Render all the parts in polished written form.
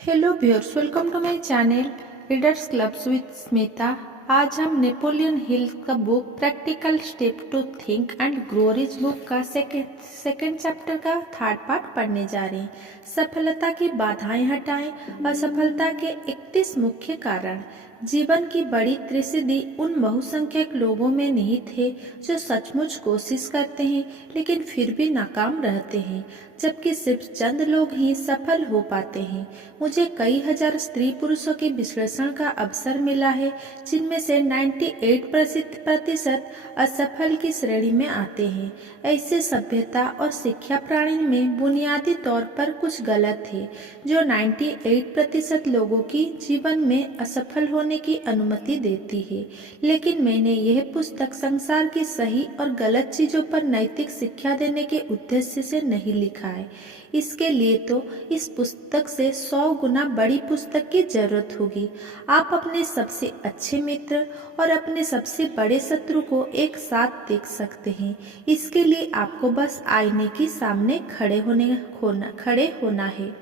Hello viewers, welcome to my channel readers clubs with Smita. आज हम Napoleon Hill का book practical step to think and grow rich book का second chapter का third part पढ़ने जा रहे हैं। सफलता की बाधाएं हटाएं। असफलता के 31 मुख्य कारण। जीवन की बड़ी त्रिसिद्धि उन बहुसंख्यक लोगों में निहित है जो सचमुच कोशिश करते हैं लेकिन फिर भी नाकाम रहते हैं, जबकि सिर्फ चंद लोग ही सफल हो पाते हैं। मुझे कई हजार स्त्री पुरुषों के विश्लेषण का अवसर मिला है, जिनमें से 98% असफल की श्रेणी में आते हैं। ऐसे सभ्यता और शिक्षा प्रणाली में बुनियादी तौर पर कुछ गलत है, जो 98% लोगों की जीवन में असफल होने की अनुमति देती है। लेकिन मैंने यह पुस्तक संसार की सही और गलत चीजों पर नैतिक शिक्षा देने के उद्देश्य से नहीं लिखा है। इसके लिए तो इस पुस्तक से 100 गुना बड़ी पुस्तक की जरूरत होगी। आप अपने सबसे अच्छे मित्र और अपने सबसे बड़े शत्रु को एक साथ देख सकते हैं। इसके लिए आपको बस आईने के सामने खड़े होना है।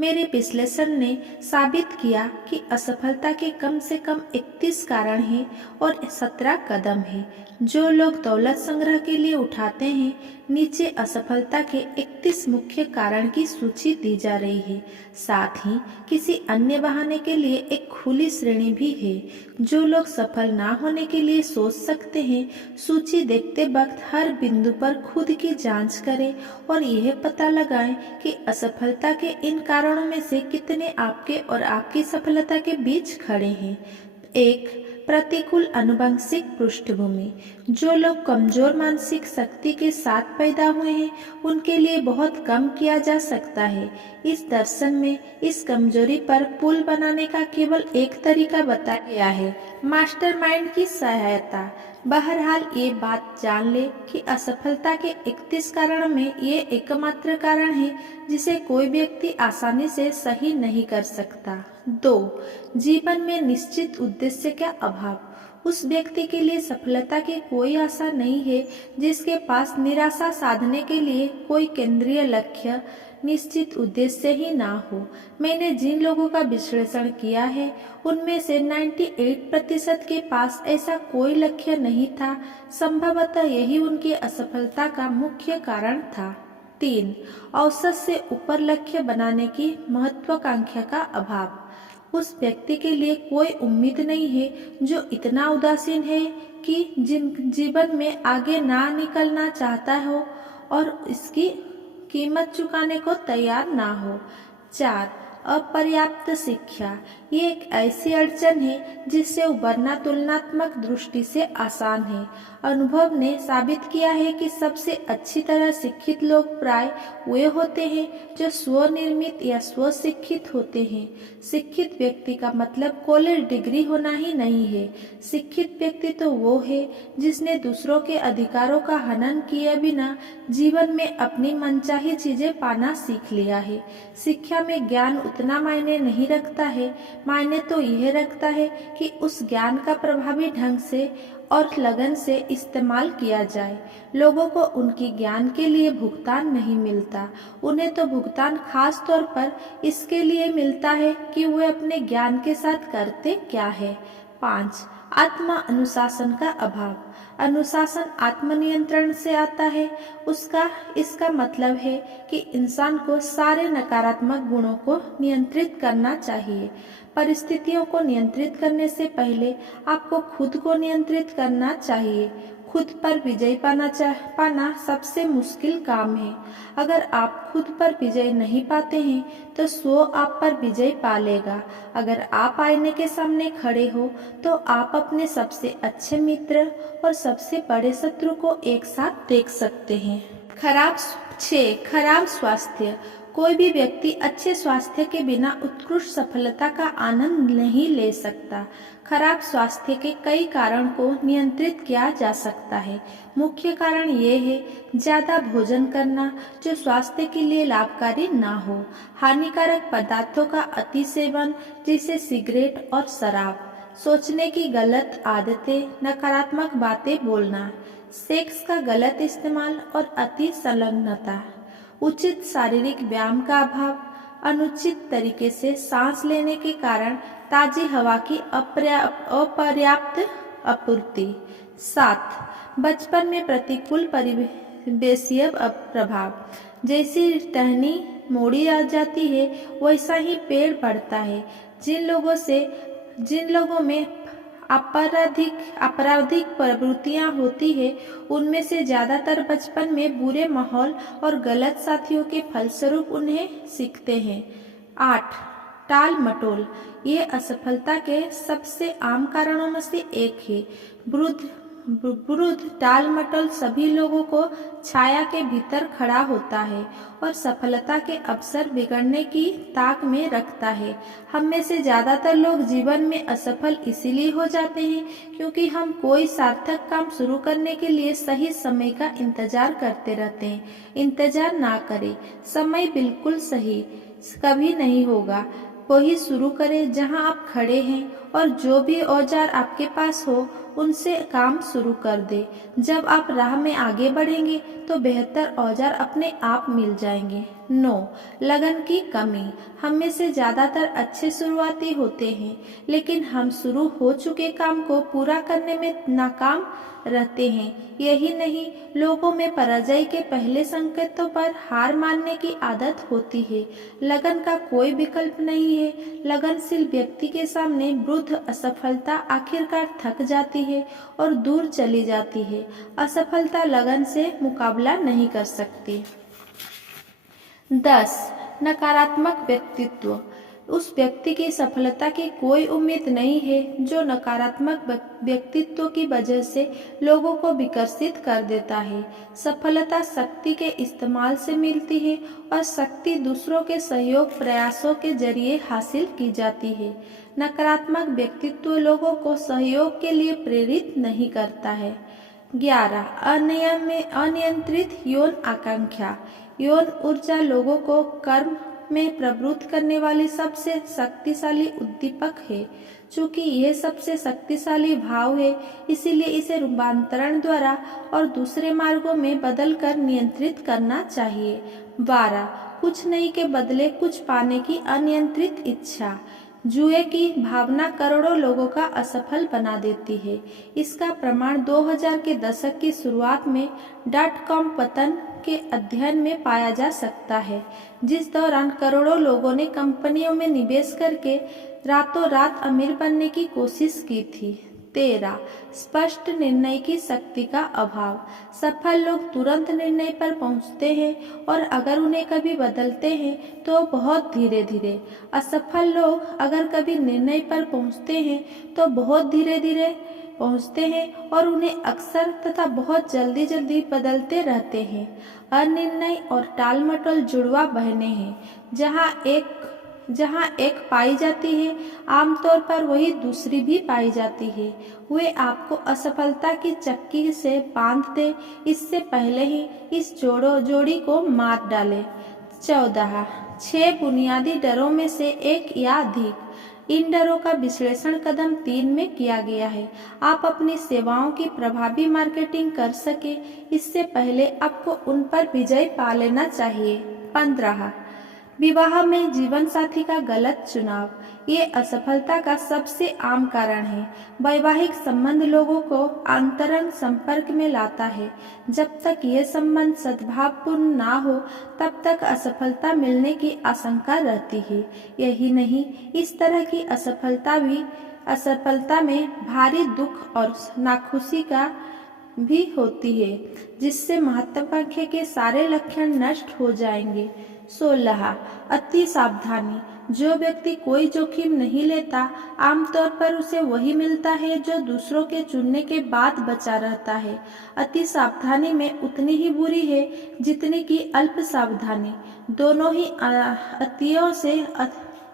मेरे विश्लेषण ने साबित किया कि असफलता के कम से कम 31 कारण हैं और 17 कदम हैं जो लोग दौलत संग्रह के लिए उठाते हैं। नीचे असफलता के 31 मुख्य कारण की सूची दी जा रही है। साथ ही किसी अन्य बहाने के लिए एक खुली श्रेणी भी है जो लोग सफल ना होने के लिए सोच सकते हैं। सूची देखते वक्त हर बिंदु पर खुद की जांच करें और यह पता लगाएं कि असफलता के इन कारणों में से कितने आपके और आपकी सफलता के बीच खड़े हैं। 1. प्रतिकूल आनुवंशिक पृष्ठभूमि। जो लोग कमजोर मानसिक शक्ति के साथ पैदा हुए हैं, उनके लिए बहुत कम किया जा सकता है। इस दर्शन में इस कमजोरी पर पुल बनाने का केवल एक तरीका बताया गया है, मास्टरमाइंड की सहायता। बहरहाल ये बात जान ले कि असफलता के 31 कारण में ये एकमात्र कारण है जिसे कोई व्यक्ति आसानी से सही नहीं कर सकता। 2. जीवन में निश्चित उद्देश्य का अभाव। उस व्यक्ति के लिए सफलता की कोई आशा नहीं है जिसके पास निराशा साधने के लिए कोई केंद्रीय लक्ष्य, निश्चित उद्देश्य ही ना हो। मैंने जिन लोगों का विश्लेषण किया है, उनमें से 98% के पास ऐसा कोई लक्ष्य नहीं था। संभवतः यही उनकी असफलता का मुख्य कारण था। 3. औसत से ऊपर लक्ष्य बनाने की महत्वाकांक्षा का अभाव। उस व्यक्ति के लिए कोई उम्मीद नहीं है जो इतना उदासीन है कि जीवन में आगे ना निकलना चाहता हो और इसकी कीमत चुकाने को तैयार ना हो। 4. अपर्याप्त शिक्षा। ये एक ऐसी अड़चन है जिससे उबरना तुलनात्मक दृष्टि से आसान है। अनुभव ने साबित किया है कि सबसे अच्छी तरह शिक्षित लोग प्राय वे होते हैं जो स्वनिर्मित या स्वशिक्षित होते हैं। शिक्षित व्यक्ति का मतलब कॉलेज डिग्री होना ही नहीं है। शिक्षित व्यक्ति तो वो है जिसने दूसरों के अधिकारों का हनन किए बिना जीवन में अपनी मनचाही चीजें पाना सीख लिया है। शिक्षा में ज्ञान उतना मायने नहीं रखता है, मायने तो यह रखता है कि उस ज्ञान का प्रभावी ढंग से और लगन से इस्तेमाल किया जाए। लोगों को उनकी ज्ञान के लिए भुगतान नहीं मिलता, उन्हें तो भुगतान खास तौर पर इसके लिए मिलता है कि वे अपने ज्ञान के साथ करते क्या है। 5. आत्म अनुशासन का अभाव। अनुशासन आत्मनियंत्रण से आता है। इसका मतलब है कि इंसान को सारे नकारात्मक गुणों को नियंत्रित करना चाहिए। परिस्थितियों को नियंत्रित करने से पहले आपको खुद को नियंत्रित करना चाहिए। खुद पर विजय पाना सबसे मुश्किल काम है। अगर आप खुद पर विजय नहीं पाते हैं तो स्व आप पर विजय पा लेगा। अगर आप आईने के सामने खड़े हो तो आप अपने सबसे अच्छे मित्र और सबसे बड़े शत्रु को एक साथ देख सकते हैं। 6. खराब स्वास्थ्य। कोई भी व्यक्ति अच्छे स्वास्थ्य के बिना उत्कृष्ट सफलता का आनंद नहीं ले सकता। खराब स्वास्थ्य के कई कारण को नियंत्रित किया जा सकता है। मुख्य कारण ये है ज्यादा भोजन करना जो स्वास्थ्य के लिए लाभकारी ना हो, हानिकारक पदार्थों का अति सेवन जैसे सिगरेट और शराब, सोचने की गलत आदतें, नकारात्मक बातें बोलना, सेक्स का गलत इस्तेमाल और अति संलग्नता, उचित शारीरिक व्यायाम का अभाव, अनुचित तरीके से सांस लेने के कारण ताजी हवा की अपर्याप्त आपूर्ति। 7. बचपन में प्रतिकूल परिवेशीय प्रभाव। जैसी टहनी मोड़ी आ जाती है वैसा ही पेड़ बढ़ता है। जिन लोगों में आपराधिक प्रवृत्तियां होती है उनमें से ज्यादातर बचपन में बुरे माहौल और गलत साथियों के फलस्वरूप उन्हें सीखते हैं। 8. टाल मटोल। ये असफलता के सबसे आम कारणों में से एक है। वृद्ध टाल मटोल सभी लोगों को छाया के भीतर खड़ा होता है और सफलता के अवसर बिगड़ने की ताक में रखता है। हम में से ज्यादातर लोग जीवन में असफल इसीलिए हो जाते हैं क्योंकि हम कोई सार्थक काम शुरू करने के लिए सही समय का इंतजार करते रहते हैं। इंतजार ना करें, समय बिल्कुल सही कभी नहीं होगा। वही शुरू करें जहां आप खड़े हैं और जो भी औजार आपके पास हो उनसे काम शुरू कर दे। जब आप राह में आगे बढ़ेंगे तो बेहतर औजार अपने आप मिल जाएंगे। 9. लगन की कमी। हम में से ज्यादातर अच्छे शुरुआती होते हैं लेकिन हम शुरू हो चुके काम को पूरा करने में नाकाम रहते हैं। यही नहीं, लोगों में पराजय के पहले संकेतों पर हार मानने की आदत होती है। लगन का कोई विकल्प नहीं है। लगनशील व्यक्ति के सामने वृद्ध असफलता आखिरकार थक जाती है और दूर चली जाती है। असफलता लगन से मुकाबला नहीं कर सकती। 10. नकारात्मक व्यक्तित्व। उस व्यक्ति की सफलता की कोई उम्मीद नहीं है जो नकारात्मक व्यक्तित्व की वजह से लोगों को विकर्षित कर देता है। सफलता शक्ति के इस्तेमाल से मिलती है और शक्ति दूसरों के सहयोग प्रयासों के जरिए हासिल की जाती है। नकारात्मक व्यक्तित्व लोगों को सहयोग के लिए प्रेरित नहीं करता है। 11. अनियंत्रित यौन आकांक्षा। यौन ऊर्जा लोगों को कर्म में प्रवृत्त करने वाली सबसे शक्तिशाली उद्दीपक है। चूंकि यह सबसे शक्तिशाली भाव है इसीलिए इसे रूपांतरण द्वारा और दूसरे मार्गों में बदलकर नियंत्रित करना चाहिए। 12. कुछ नहीं के बदले कुछ पाने की अनियंत्रित इच्छा। जुए की भावना करोड़ों लोगों का असफल बना देती है। इसका प्रमाण 2000 के दशक की शुरुआत में .com पतन के अध्ययन में पाया जा सकता है, जिस दौरान करोड़ों लोगों ने कंपनियों में निवेश करके रातों रात अमीर बनने की कोशिश की थी। 13. स्पष्ट निर्णय की शक्ति का अभाव। सफल लोग तुरंत निर्णय पर पहुंचते हैं और अगर उन्हें कभी बदलते हैं तो बहुत धीरे धीरे। असफल लोग अगर कभी निर्णय पर पहुंचते हैं तो बहुत धीरे धीरे पहुंचते हैं और उन्हें अक्सर तथा बहुत जल्दी जल्दी बदलते रहते हैं। अनिर्णय और टालमटोल जुड़वा बहनें हैं। जहाँ एक पाई जाती है आमतौर पर वही दूसरी भी पाई जाती है। वे आपको असफलता की चक्की से बांध दे इससे पहले ही इस जोड़ी को मार डाले। 14. 6 बुनियादी डरों में से एक या अधिक। इन डरों का विश्लेषण कदम 3 में किया गया है। आप अपनी सेवाओं की प्रभावी मार्केटिंग कर सके इससे पहले आपको उन पर विजय पा लेना चाहिए। 15. विवाह में जीवन साथी का गलत चुनाव। ये असफलता का सबसे आम कारण है। वैवाहिक संबंध लोगों को अंतरंग संपर्क में लाता है। जब तक ये संबंध सद्भावपूर्ण ना हो तब तक असफलता मिलने की आशंका रहती है। यही नहीं, इस तरह की असफलता में भारी दुख और नाखुशी का भी होती है जिससे महत्वाकांक्षा के सारे लक्षण नष्ट हो जाएंगे। 16. अति सावधानी। जो व्यक्ति कोई जोखिम नहीं लेता आमतौर पर उसे वही मिलता है जो दूसरों के चुनने के बाद बचा रहता है। अति सावधानी में उतनी ही बुरी है जितनी कि अल्प सावधानी। दोनों ही अतियों से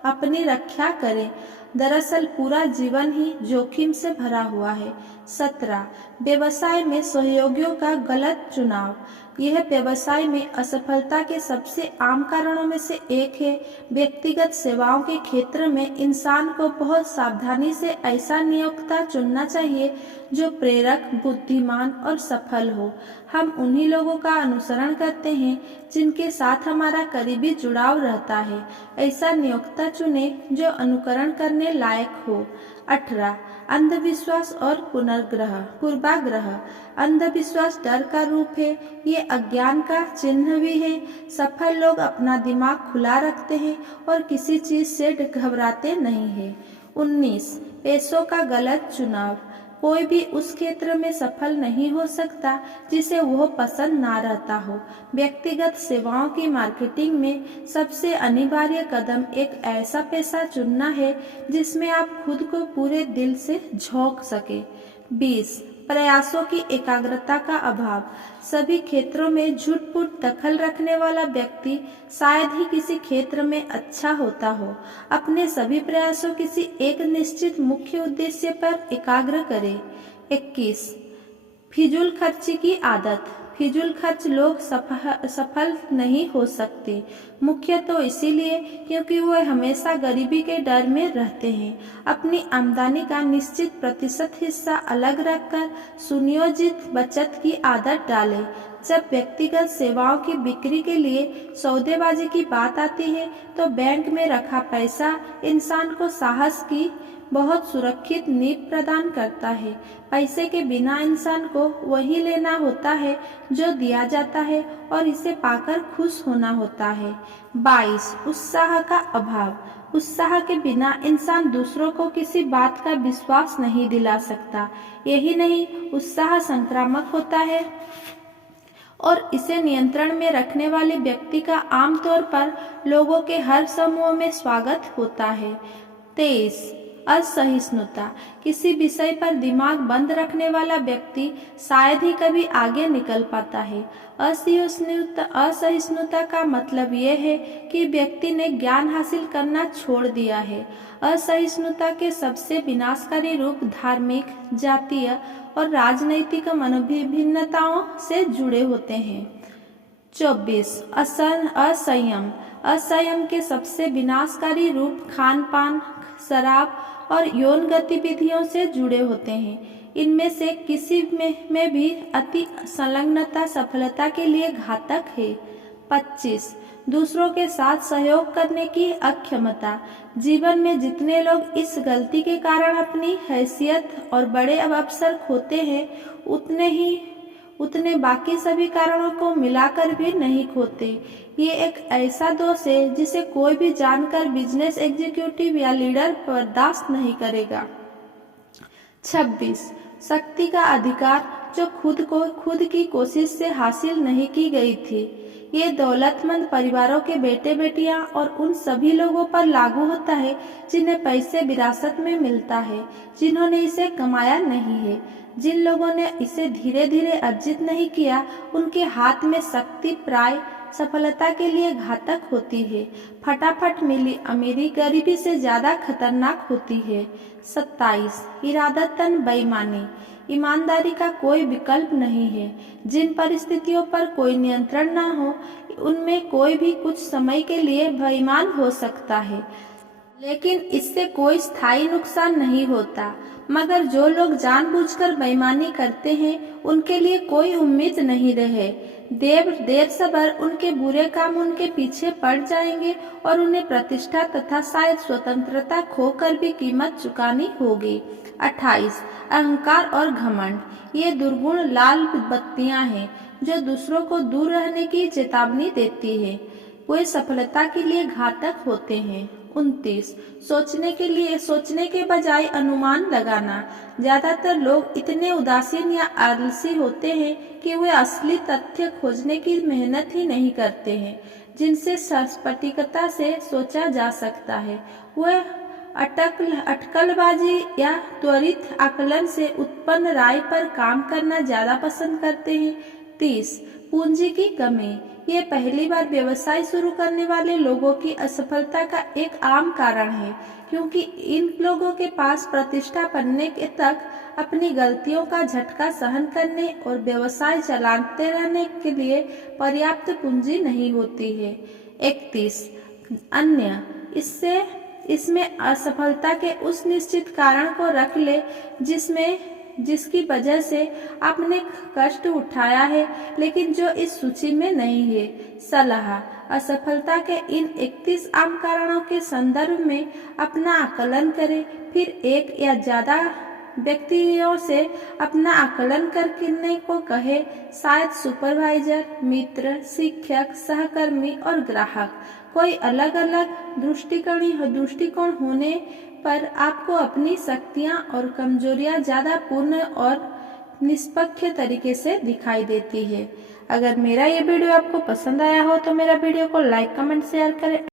अपनी रक्षा करें। दरअसल पूरा जीवन ही जोखिम से भरा हुआ है। 17. व्यवसाय में सहयोगियों का गलत चुनाव। यह व्यवसाय में असफलता के सबसे आम कारणों में से एक है। व्यक्तिगत सेवाओं के क्षेत्र में इंसान को बहुत सावधानी से ऐसा नियोक्ता चुनना चाहिए जो प्रेरक, बुद्धिमान और सफल हो। हम उन्हीं लोगों का अनुसरण करते हैं जिनके साथ हमारा करीबी जुड़ाव रहता है। ऐसा नियोक्ता चुने जो अनुकरण करने लायक हो। 18. अंधविश्वास और पूर्वाग्रह। अंधविश्वास डर का रूप है, ये अज्ञान का चिन्ह भी है। सफल लोग अपना दिमाग खुला रखते हैं और किसी चीज से घबराते नहीं है। 19. पैसों का गलत चुनाव। कोई भी उस क्षेत्र में सफल नहीं हो सकता जिसे वह पसंद ना रहता हो। व्यक्तिगत सेवाओं की मार्केटिंग में सबसे अनिवार्य कदम एक ऐसा पेशा चुनना है जिसमें आप खुद को पूरे दिल से झोंक सके। 20. प्रयासों की एकाग्रता का अभाव। सभी क्षेत्रों में झूठ-मूठ दखल रखने वाला व्यक्ति शायद ही किसी क्षेत्र में अच्छा होता हो। अपने सभी प्रयासों किसी एक निश्चित मुख्य उद्देश्य पर एकाग्र करें। 21. फिजूल खर्ची की आदत। फिजूल खर्च लोग सफल नहीं हो सकते, मुख्य तो इसीलिए क्योंकि वो हमेशा गरीबी के डर में रहते हैं। अपनी आमदनी का निश्चित प्रतिशत हिस्सा अलग रखकर सुनियोजित बचत की आदत डालें। जब व्यक्तिगत सेवाओं की बिक्री के लिए सौदेबाजी की बात आती है तो बैंक में रखा पैसा इंसान को साहस की बहुत सुरक्षित नींव प्रदान करता है। पैसे के बिना इंसान को वही लेना होता है जो दिया जाता है और इसे पाकर खुश होना होता है। 22. उत्साह का अभाव। उत्साह के बिना इंसान दूसरों को किसी बात का विश्वास नहीं दिला सकता। यही नहीं, उत्साह संक्रामक होता है और इसे नियंत्रण में रखने वाले व्यक्ति का आमतौर पर लोगों के हर समूह में स्वागत होता है। 23. असहिष्णुता। किसी विषय पर दिमाग बंद रखने वाला व्यक्ति शायद ही कभी आगे निकल पाता है। असहिष्णुता का मतलब यह है कि व्यक्ति ने ज्ञान हासिल करना छोड़ दिया है। असहिष्णुता के सबसे विनाशकारी रूप धार्मिक, जातीय और राजनैतिक मनोभिन्नताओं से जुड़े होते हैं। 24. असंयम। असंयम के सबसे विनाशकारी रूप खान पान, शराब और यौन गतिविधियों से जुड़े होते हैं। इनमें से किसी में भी अति संलग्नता सफलता के लिए घातक है। 25. दूसरों के साथ सहयोग करने की अक्षमता। जीवन में जितने लोग इस गलती के कारण अपनी हैसियत और बड़े अवसर खोते हैं उतने बाकी सभी कारणों को मिलाकर भी नहीं खोते। ये एक ऐसा दोष है जिसे कोई भी जानकर बिजनेस एग्जीक्यूटिव या लीडर बर्दाश्त नहीं करेगा। 26. शक्ति का अधिकार, जो खुद की कोशिश से हासिल नहीं की गई थी। ये दौलतमंद परिवारों के बेटे बेटियां और उन सभी लोगों पर लागू होता है जिन्हें पैसे विरासत में मिलता है, जिन्होंने इसे कमाया नहीं है। जिन लोगों ने इसे धीरे धीरे अर्जित नहीं किया, उनके हाथ में शक्ति प्राय सफलता के लिए घातक होती है। फटाफट मिली अमीरी गरीबी से ज्यादा खतरनाक होती है। 27. इरादतन बेईमानी। ईमानदारी का कोई विकल्प नहीं है। जिन परिस्थितियों पर कोई नियंत्रण न हो, उनमें कोई भी कुछ समय के लिए बेईमान हो सकता है, लेकिन इससे कोई स्थायी नुकसान नहीं होता। मगर जो लोग जानबूझकर बेईमानी करते हैं, उनके लिए कोई उम्मीद नहीं रहे। देर सबर उनके बुरे काम उनके पीछे पड़ जाएंगे और उन्हें प्रतिष्ठा तथा शायद स्वतंत्रता खोकर भी कीमत चुकानी होगी। 28. अहंकार और घमंड। ये दुर्गुण लाल बत्तियां हैं जो दूसरों को दूर रहने की चेतावनी देती है। वे सफलता के लिए घातक होते हैं। 29. सोचने के बजाय अनुमान लगाना। ज्यादातर लोग इतने उदासीन या आलसी होते हैं कि वे असली तथ्य खोजने की मेहनत ही नहीं करते हैं जिनसे सटीकता से सोचा जा सकता है। वे अटकलबाजी या त्वरित आकलन से उत्पन्न राय पर काम करना ज्यादा पसंद करते हैं। 30. पूंजी की कमी। ये पहली बार व्यवसाय शुरू करने वाले लोगों की असफलता का एक आम कारण है, क्योंकि इन लोगों के पास प्रतिष्ठा बनने के तक अपनी गलतियों का झटका सहन करने और व्यवसाय चलाते रहने के लिए पर्याप्त पूंजी नहीं होती है। 31. अन्य। इसमें असफलता के उस निश्चित कारण को रख ले जिसकी वजह से आपने कष्ट उठाया है लेकिन जो इस सूची में नहीं है। सलाह, असफलता के इन 31 आम कारणों के संदर्भ में अपना आकलन करें, फिर एक या ज्यादा व्यक्तियों से अपना आकलन करने को कहे, शायद सुपरवाइजर, मित्र, शिक्षक, सहकर्मी और ग्राहक। कोई अलग अलग दृष्टिकोण होने पर आपको अपनी शक्तियां और कमजोरियां ज्यादा पूर्ण और निष्पक्ष तरीके से दिखाई देती है। अगर मेरा ये वीडियो आपको पसंद आया हो तो मेरा वीडियो को लाइक, कमेंट, शेयर करें।